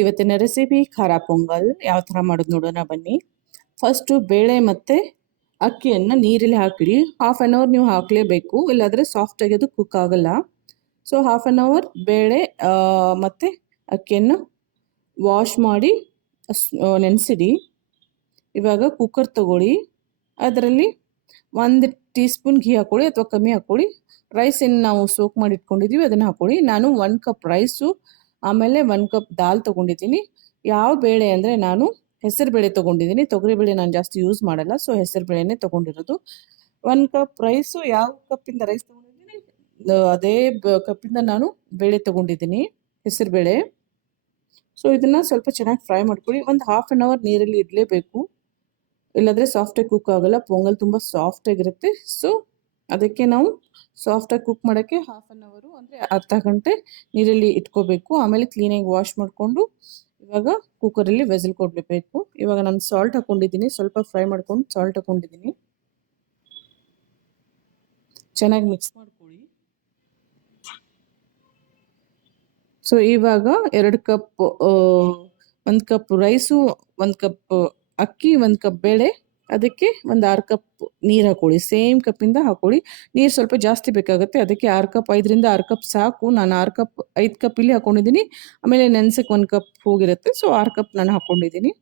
ಇವತ್ತಿನ ರೆಸಿಪಿ ಖಾರ ಪೊಂಗಲ್. ಯಾವ ಥರ ಮಾಡೋದು ನೋಡೋಣ ಬನ್ನಿ. ಫಸ್ಟು ಬೇಳೆ ಮತ್ತು ಅಕ್ಕಿಯನ್ನು ನೀರಲ್ಲಿ ಹಾಕಿಡಿ ಹಾಫ್ ಆನ್ ಅವರ್ ನೀವು ಹಾಕಲೇಬೇಕು. ಇಲ್ಲಾಂದರೆ ಸಾಫ್ಟಾಗಿ ಅದು ಕುಕ್ ಆಗಲ್ಲ. ಸೊ ಹಾಫ್ ಆನ್ ಅವರ್ ಬೇಳೆ ಮತ್ತು ಅಕ್ಕಿಯನ್ನು ವಾಶ್ ಮಾಡಿ ನೆನೆಸಿಡಿ. ಇವಾಗ ಕುಕ್ಕರ್ ತಗೊಳ್ಳಿ. ಅದರಲ್ಲಿ ಒಂದು ಟೀ ಸ್ಪೂನ್ ಘೀ ಹಾಕ್ಕೊಳ್ಳಿ ಅಥವಾ ಕಮ್ಮಿ ಹಾಕ್ಕೊಳ್ಳಿ. ರೈಸ್ ಏನು ನಾವು ಸೋಕ್ ಮಾಡಿ ಇಟ್ಕೊಂಡಿದ್ದೀವಿ ಅದನ್ನು ಹಾಕ್ಕೊಳ್ಳಿ. ನಾನು ಒನ್ ಕಪ್ ರೈಸು ಆಮೇಲೆ ಒನ್ ಕಪ್ ದಾಲ್ ತೊಗೊಂಡಿದ್ದೀನಿ. ಯಾವ ಬೇಳೆ ಅಂದರೆ ನಾನು ಹೆಸರು ಬೇಳೆ ತೊಗೊಂಡಿದ್ದೀನಿ. ತೊಗರಿಬೇಳೆ ನಾನು ಜಾಸ್ತಿ ಯೂಸ್ ಮಾಡಲ್ಲ ಸೊ ಹೆಸರು ಬೇಳೆನೇ ತೊಗೊಂಡಿರೋದು. ಒನ್ ಕಪ್ ರೈಸು ಯಾವ ಕಪ್ಪಿಂದ ರೈಸ್ ತೊಗೊಂಡಿದ್ದೀನಿ? ಅದೇ ಕಪ್ಪಿಂದ ನಾನು ಬೇಳೆ ತೊಗೊಂಡಿದ್ದೀನಿ, ಹೆಸರು ಬೇಳೆ. ಸೊ ಇದನ್ನು ಸ್ವಲ್ಪ ಚೆನ್ನಾಗಿ ಫ್ರೈ ಮಾಡ್ಕೊಳ್ಳಿ ಒಂದು ಹಾಫ್ ಆನ್ ಅವರ್ ನೀರಲ್ಲಿ ಇಡಲೇಬೇಕು. ಇಲ್ಲಾಂದರೆ ಸಾಫ್ಟಾಗಿ ಕುಕ್ ಆಗೋಲ್ಲ, ಪೊಂಗಲ್ ತುಂಬ ಸಾಫ್ಟಾಗಿರುತ್ತೆ ಸೊ ಅದಕ್ಕೆ ನಾವು ಸಾಫ್ಟಾಗಿ ಕುಕ್ ಮಾಡೋಕ್ಕೆ ಹಾಫ್ ಆನ್ ಅವರು ಅಂದರೆ ಅರ್ಧ ಗಂಟೆ ನೀರಲ್ಲಿ ಇಟ್ಕೋಬೇಕು. ಆಮೇಲೆ ಕ್ಲೀನಾಗಿ ವಾಶ್ ಮಾಡಿಕೊಂಡು ಇವಾಗ ಕುಕ್ಕರಲ್ಲಿ ವೆಸಲ್ ಕೊಡಬೇಕು. ಇವಾಗ ನಾನು ಸಾಲ್ಟ್ ಹಾಕೊಂಡಿದ್ದೀನಿ. ಸ್ವಲ್ಪ ಫ್ರೈ ಮಾಡ್ಕೊಂಡು ಸಾಲ್ಟ್ ಹಾಕೊಂಡಿದ್ದೀನಿ. ಚೆನ್ನಾಗಿ ಮಿಕ್ಸ್ ಮಾಡ್ಕೊಳ್ಳಿ. ಸೊ ಇವಾಗ ಎರಡು ಕಪ್ ಒಂದು ಕಪ್ ರೈಸು ಒಂದು ಕಪ್ ಅಕ್ಕಿ, ಒಂದು ಕಪ್ ಬೇಳೆ ಅದಕ್ಕೆ ಒಂದು ಆರು ಕಪ್ ನೀರು ಹಾಕೊಳ್ಳಿ. ಸೇಮ್ ಕಪ್ಪಿಂದ ಹಾಕೊಳ್ಳಿ. ನೀರು ಸ್ವಲ್ಪ ಜಾಸ್ತಿ ಬೇಕಾಗುತ್ತೆ. ಅದಕ್ಕೆ ಆರು ಕಪ್, ಐದರಿಂದ ಆರು ಕಪ್ ಸಾಕು. ನಾನು ಆರು ಕಪ್, ಐದು ಕಪ್ ಇಲ್ಲಿ ಹಾಕೊಂಡಿದ್ದೀನಿ. ಆಮೇಲೆ ನೆನ್ಸಕ್ಕೆ ಒಂದು ಕಪ್ ಹೋಗಿರುತ್ತೆ. ಸೊ, ಆರು ಕಪ್ ನಾನು ಹಾಕೊಂಡಿದ್ದೀನಿ.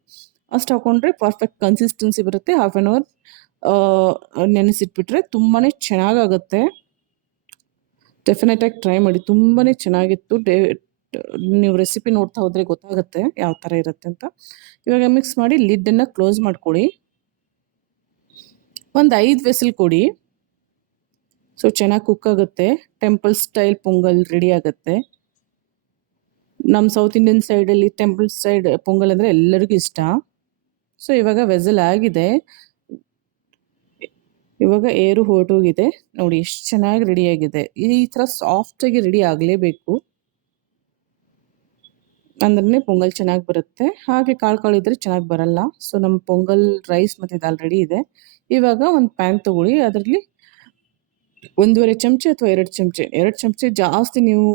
ಅಷ್ಟು ಹಾಕೊಂಡ್ರೆ ಪರ್ಫೆಕ್ಟ್ ಕನ್ಸಿಸ್ಟೆನ್ಸಿ ಬರುತ್ತೆ. ಹಾಫ್ ಆನ್ ಅವರ್ ನೆನೆಸಿಟ್ಬಿಟ್ರೆ ತುಂಬಾ ಚೆನ್ನಾಗಾಗುತ್ತೆ. ಡೆಫಿನೆಟಾಗಿ ಟ್ರೈ ಮಾಡಿ. ತುಂಬಾ ಚೆನ್ನಾಗಿತ್ತು. ಡೇ, ನೀವು ರೆಸಿಪಿ ನೋಡ್ತಾ ಹೋದರೆ ಗೊತ್ತಾಗುತ್ತೆ ಯಾವ ಥರ ಇರುತ್ತೆ ಅಂತ. ಇವಾಗ ಮಿಕ್ಸ್ ಮಾಡಿ ಲಿಡ್ಡನ್ನು ಕ್ಲೋಸ್ ಮಾಡ್ಕೊಳ್ಳಿ. ಒಂದು ಐದು ವೆಸಲ್ ಕೊಡಿ. ಸೊ ಚೆನ್ನಾಗಿ ಕುಕ್ ಆಗುತ್ತೆ. ಟೆಂಪಲ್ ಸ್ಟೈಲ್ ಪೊಂಗಲ್ ರೆಡಿ ಆಗುತ್ತೆ. ನಮ್ಮ ಸೌತ್ ಇಂಡಿಯನ್ ಸೈಡಲ್ಲಿ ಟೆಂಪಲ್ ಸೈಡ್ ಪೊಂಗಲ್ ಅಂದರೆ ಎಲ್ಲರಿಗೂ ಇಷ್ಟ. ಸೊ ಇವಾಗ ವೆಸಲ್ ಆಗಿದೆ. ಇವಾಗ ಏರು ಹೊರಟೋಗಿದೆ. ನೋಡಿ, ಎಷ್ಟು ಚೆನ್ನಾಗಿ ರೆಡಿಯಾಗಿದೆ ಈ ಥರ ಸಾಫ್ಟಾಗಿ ರೆಡಿ ಆಗಲೇಬೇಕು. ಅಂದ್ರೆ ಪೊಂಗಲ್ ಚೆನ್ನಾಗಿ ಬರುತ್ತೆ. ಹಾಗೆ ಕಾಳು ಕಾಳು ಇದ್ರೆ ಚೆನ್ನಾಗಿ ಬರಲ್ಲ. ಸೊ ನಮ್ಮ ಪೊಂಗಲ್ ರೈಸ್ ಮತ್ತು ದಾಲ್ ರೆಡಿ ಇದೆ. ಇವಾಗ ಒಂದು ಪ್ಯಾನ್ ತಗೊಳ್ಳಿ. ಅದರಲ್ಲಿ ಒಂದೂವರೆ ಚಮಚೆ ಅಥವಾ ಎರಡು ಚಮಚೆ. ಎರಡು ಚಮಚೆ ಜಾಸ್ತಿ ನೀವು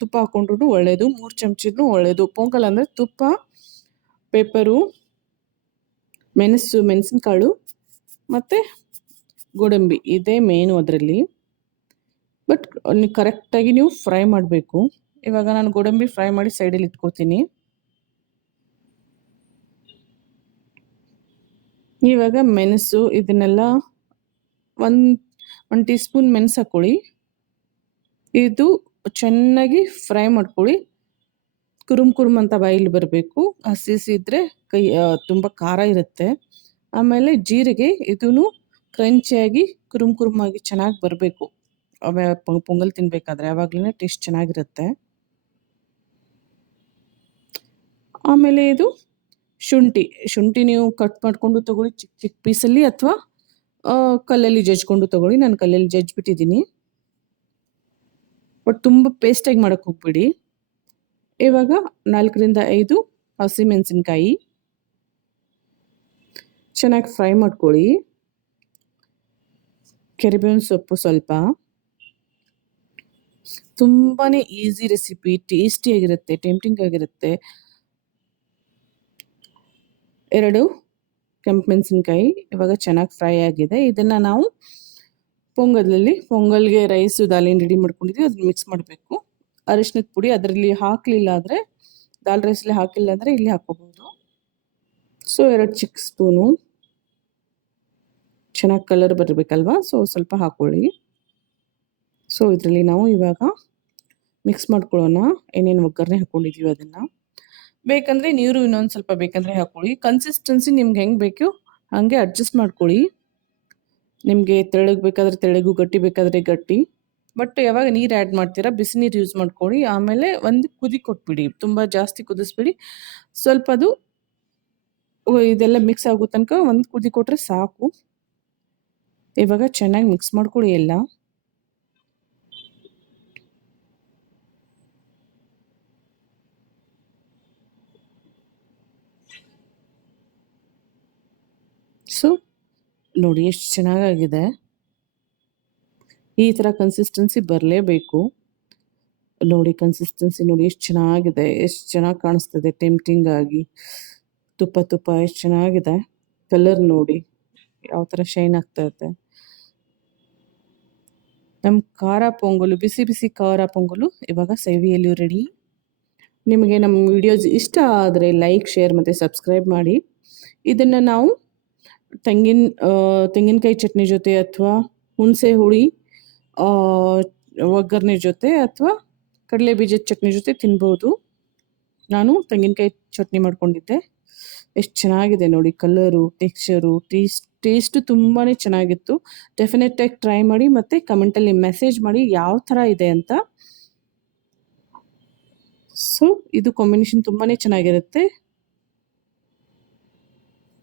ತುಪ್ಪ ಹಾಕೊಂಡ್ರು ಒಳ್ಳೆಯದು ಮೂರು ಚಮಚಿದ್ರು ಒಳ್ಳೇದು. ಪೊಂಗಲ್ ಅಂದರೆ ತುಪ್ಪ, ಪೇಪರು, ಮೆಣಸು, ಮೆಣಸಿನಕಾಳು ಮತ್ತು ಗೋಡಂಬಿ. ಇದೇ ಮೇನು ಅದರಲ್ಲಿ. ಬಟ್ ಕರೆಕ್ಟಾಗಿ ನೀವು ಫ್ರೈ ಮಾಡಬೇಕು. ಇವಾಗ ನಾನು ಗೋಡಂಬಿ ಫ್ರೈ ಮಾಡಿ ಸೈಡಲ್ಲಿ ಇಟ್ಕೋತೀನಿ. ಇವಾಗ ಮೆಣಸು ಇದನ್ನೆಲ್ಲ ಒಂದು ಒಂದು ಟೀ ಸ್ಪೂನ್ ಮೆಣಸು ಹಾಕ್ಕೊಳ್ಳಿ ಇದು ಚೆನ್ನಾಗಿ ಫ್ರೈ ಮಾಡ್ಕೊಳ್ಳಿ. ಕುರುಮ್ ಕುರುಮ್ ಅಂತ ಬಾಯಲ್ಲಿ ಬರಬೇಕು. ಹಸಿ ಹಸಿ ಇದ್ದರೆ ಕೈ ತುಂಬ ಖಾರ ಇರುತ್ತೆ. ಆಮೇಲೆ ಜೀರಿಗೆ ಇದೂ ಕ್ರಂಚಿಯಾಗಿ ಕುರುಮ್ ಕುರುಮಾಗಿ ಚೆನ್ನಾಗಿ ಬರಬೇಕು. ಪೊಂಗಲ್ ತಿನ್ನಬೇಕಾದ್ರೆ ಆವಾಗಲೇ ಟೇಸ್ಟ್ ಚೆನ್ನಾಗಿರುತ್ತೆ. ಆಮೇಲೆ ಇದು ಶುಂಠಿ. ಶುಂಠಿ ನೀವು ಕಟ್ ಮಾಡಿಕೊಂಡು ತಗೊಳ್ಳಿ. ಚಿಕ್ಕ ಚಿಕ್ಕ ಪೀಸಲ್ಲಿ ಅಥವಾ ಕಲ್ಲಲ್ಲಿ ಜಜ್ಕೊಂಡು ತಗೊಳ್ಳಿ. ನಾನು ಕಲ್ಲಲ್ಲಿ ಜಜ್ಬಿಟ್ಟಿದ್ದೀನಿ. ಬಟ್ ತುಂಬ ಪೇಸ್ಟಾಗಿ ಮಾಡೋಕ್ಕೆ ಹೋಗ್ಬೇಡಿ. ಇವಾಗ ನಾಲ್ಕರಿಂದ ಐದು ಹಸಿಮೆಣಸಿನ್ಕಾಯಿ ಚೆನ್ನಾಗಿ ಫ್ರೈ ಮಾಡ್ಕೊಳ್ಳಿ. ಕೆರಿಬೇವಿನ ಸೊಪ್ಪು ಸ್ವಲ್ಪ. ತುಂಬಾ ಈಸಿ ರೆಸಿಪಿ ಟೇಸ್ಟಿಯಾಗಿರುತ್ತೆ ಟೆಂಪ್ಟಿಂಗ್ ಆಗಿರುತ್ತೆ. ಎರಡು ಕೆಂಪು ಮೆಣಸಿನ್ಕಾಯಿ, ಇವಾಗ ಚೆನ್ನಾಗಿ ಫ್ರೈ ಆಗಿದೆ. ಇದನ್ನು ನಾವು ಪೊಂಗಲಲ್ಲಿ, ಪೊಂಗಲ್ಗೆ ರೈಸು ದಾಲಿನ ರೆಡಿ ಮಾಡ್ಕೊಂಡಿದ್ವಿ. ಅದನ್ನ ಮಿಕ್ಸ್ ಮಾಡಬೇಕು. ಅರಿಶಿನದ ಪುಡಿ ಅದರಲ್ಲಿ ಹಾಕಲಿಲ್ಲ ಅಂದರೆ, ದಾಲ್ ರೈಸಲ್ಲಿ ಹಾಕಿಲ್ಲ ಅಂದರೆ ಇಲ್ಲಿ ಹಾಕೋಬೋದು ಸೊ ಎರಡು ಚಿಕ್ಕ ಸ್ಪೂನು ಚೆನ್ನಾಗಿ ಕಲರ್ ಬರಬೇಕಲ್ವಾ? ಸೊ ಸ್ವಲ್ಪ ಹಾಕ್ಕೊಳ್ಳಿ ಸೊ ಇದರಲ್ಲಿ ನಾವು ಇವಾಗ ಮಿಕ್ಸ್ ಮಾಡ್ಕೊಳ್ಳೋಣ. ಏನೇನು ಒಗ್ಗರಣೆ ಹಾಕ್ಕೊಂಡಿದ್ದೀವಿ ಅದನ್ನು. ಬೇಕಂದರೆ ನೀರು ಇನ್ನೊಂದು ಸ್ವಲ್ಪ ಬೇಕಂದ್ರೆ ಹಾಕ್ಕೊಳ್ಳಿ ಕನ್ಸಿಸ್ಟೆನ್ಸಿ ನಿಮ್ಗೆ ಹೆಂಗೆ ಬೇಕು ಹಾಗೆ ಅಡ್ಜಸ್ಟ್ ಮಾಡ್ಕೊಳ್ಳಿ. ನಿಮಗೆ ತೆಳ್ಳಗೆ ಬೇಕಾದರೆ ತೆಳ್ಳಗೂ, ಗಟ್ಟಿ ಬೇಕಾದರೆ ಗಟ್ಟಿ. ಬಟ್ ಯಾವಾಗ ನೀರು ಆ್ಯಡ್ ಮಾಡ್ತೀರಾ, ಬಿಸಿ ನೀರು ಯೂಸ್ ಮಾಡ್ಕೊಳ್ಳಿ. ಆಮೇಲೆ ಒಂದು ಕುದಿ ಕೊಟ್ಬಿಡಿ. ತುಂಬ ಜಾಸ್ತಿ ಕುದಿಸ್ಬಿಡಿ. ಸ್ವಲ್ಪ ಅದು ಇದೆಲ್ಲ ಮಿಕ್ಸ್ ಆಗೋ ತನಕ ಒಂದು ಕುದಿ ಕೊಟ್ಟರೆ ಸಾಕು. ಇವಾಗ ಚೆನ್ನಾಗಿ ಮಿಕ್ಸ್ ಮಾಡ್ಕೊಳ್ಳಿ ಎಲ್ಲ. ಸೊ ನೋಡಿ, ಎಷ್ಟು ಚೆನ್ನಾಗಾಗಿದೆ. ಈ ಥರ ಕನ್ಸಿಸ್ಟೆನ್ಸಿ ಬರಲೇಬೇಕು. ನೋಡಿ ಕನ್ಸಿಸ್ಟೆನ್ಸಿ ನೋಡಿ, ಎಷ್ಟು ಚೆನ್ನಾಗಿದೆ. ಎಷ್ಟು ಚೆನ್ನಾಗಿ ಕಾಣಿಸ್ತಿದೆ ಟೆಂಪ್ಟಿಂಗ್ ಆಗಿ. ತುಪ್ಪ ತುಪ್ಪ, ಎಷ್ಟು ಚೆನ್ನಾಗಿದೆ. ಕಲರ್ ನೋಡಿ, ಯಾವ ಥರ ಶೈನ್ ಆಗ್ತಾ ಇದೆ. ನಮ್ಮ ಖಾರ ಪೊಂಗಲು, ಬಿಸಿ ಬಿಸಿ ಖಾರ ಪೊಂಗಲು ಇವಾಗ ಸವಿಯಲು ರೆಡಿ ನಿಮಗೆ ನಮ್ಮ ವಿಡಿಯೋಸ್ ಇಷ್ಟ ಆದರೆ ಲೈಕ್ ಶೇರ್ ಮತ್ತು ಸಬ್ಸ್ಕ್ರೈಬ್ ಮಾಡಿ. ಇದನ್ನು ನಾವು ತೆಂಗಿನ ತೆಂಗಿನಕಾಯಿ ಚಟ್ನಿ ಜೊತೆ ಅಥವಾ ಹುಣಸೆ ಹುಳಿ ಒಗ್ಗರಣೆ ಜೊತೆ ಅಥವಾ ಕಡಲೆ ಬೀಜದ ಚಟ್ನಿ ಜೊತೆ ತಿನ್ಬೋದು. ನಾನು ತೆಂಗಿನಕಾಯಿ ಚಟ್ನಿ ಮಾಡ್ಕೊಂಡಿದ್ದೆ. ಎಷ್ಟು ಚೆನ್ನಾಗಿದೆ ನೋಡಿ ಕಲರು, ಟೆಕ್ಸ್ಚರು, ಟೇಸ್ಟ್, ಟೇಸ್ಟು ತುಂಬಾ ಚೆನ್ನಾಗಿತ್ತು. ಡೆಫಿನೆಟಾಗಿ ಟ್ರೈ ಮಾಡಿ ಮತ್ತು ಕಮೆಂಟಲ್ಲಿ ಮೆಸೇಜ್ ಮಾಡಿ ಯಾವ ಥರ ಇದೆ ಅಂತ. ಸೊ, ಇದು ಕಾಂಬಿನೇಷನ್ ತುಂಬಾ ಚೆನ್ನಾಗಿರುತ್ತೆ.